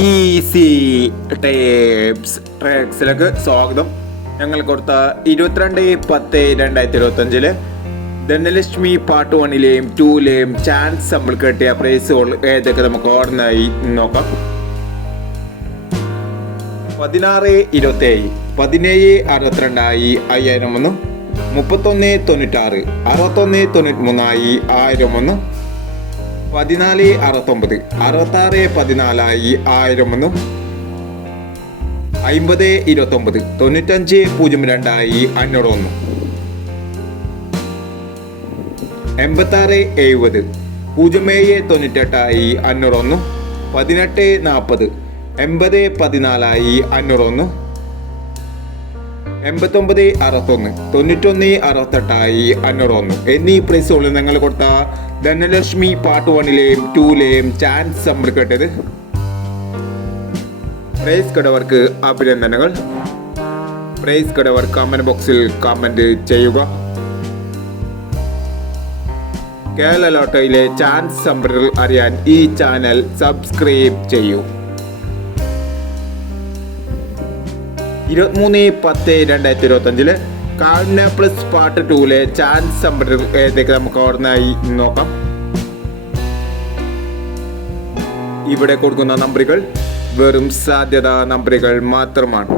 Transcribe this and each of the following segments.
Easy ട്രേക്സിലേക്ക് സ്വാഗതം. ഞങ്ങൾ കൊടുത്ത 22/10/2025 ധനലക്ഷ്മി പാർട്ട് 1ലെയും 2ലെയും ചാൻസ് നമ്മൾ കിട്ടിയ പ്രൈസുകൾ ഏതൊക്കെ നമുക്ക് ഓർമ്മയായി നോക്കാം. 16-27, 17-62 5001, 31-96, 61-93 1001, 14-69, 66-14 1001, 50-29, 95-02 501, 86-70, 07-98 501, 18-40, 80-14 501, 89-61, 91-68 501 എന്നീ പ്രൈസുകൾ നിങ്ങൾ കൊടുത്ത ധനലക്ഷ്മി പാർട്ട് 1ലെയും 2ലെയും ചാൻസ് നമ്മൾ കേട്ടത്. പ്രൈസ് കടവർക്ക് അഭിനന്ദനങ്ങൾ. പ്രൈസ് കടവർ കമന്റ് ബോക്സിൽ കമന്റ് ചെയ്യുക. കേരള ലോട്ടറിയിലെ ചാൻസ് നമ്പറുകൾ അറിയാൻ ഈ ചാനൽ സബ്സ്ക്രൈബ് ചെയ്യൂ. 23-10-2025 കാർഡിന പ്ലസ് പാർട്ട് 2ലെ ചാൻസ് നമ്പറുകൾ ഏതൊക്കെ നമുക്ക് ഓർമ്മയായി നോക്കാം. ഇവിടെ കൊടുക്കുന്ന നമ്പറുകൾ വെറും സാധ്യതാ നമ്പറുകൾ മാത്രമാണ്.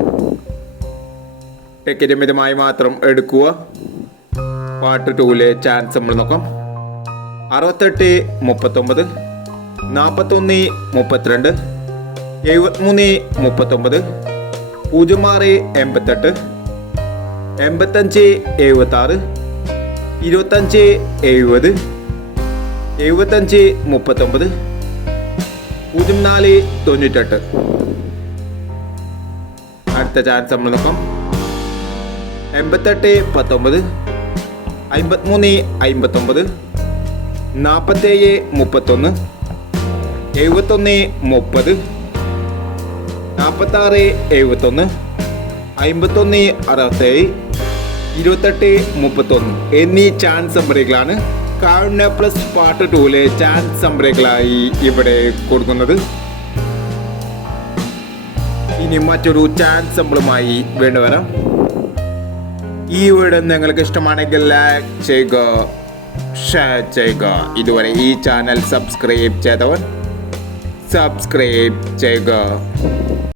ടിക്കറ്റ് മിതമായി മാത്രം എടുക്കുക. പാർട്ട് 2ലെ ചാൻസ് നമ്മൾ നോക്കാം. 68-39, 41-32, 73-39, 06-88, 85-76, 25-70, 75-39, 04-98. അടുത്ത ചാൻസ് നമ്മൾ നോക്കാം. 88-19, 53-59, 47-31, 71-30, 46-71, 51-67, 28-31 എന്നീ ചാൻസ് നമ്പറുകളാണ് കാർഡിന പ്ലസ് പാർട്ട് 2ലെ ചാൻസ് നമ്പറുകളായി ഇവിടെ കൊടുക്കുന്നത്. ഇനി മറ്റൊരു ചാൻസ് നമ്പറുമായി വേണ്ടി വരാം. ഈ വീഡിയോ നിങ്ങൾക്ക് ഇഷ്ടമാണെങ്കിൽ ലൈക്ക് ചെയ്യുക, ഷെയർ ചെയ്യുക. ഇതുവരെ ഈ ചാനൽ സബ്സ്ക്രൈബ് ചെയ്തവൻ സബ്സ്ക്രൈബ് ചെയ്യുക.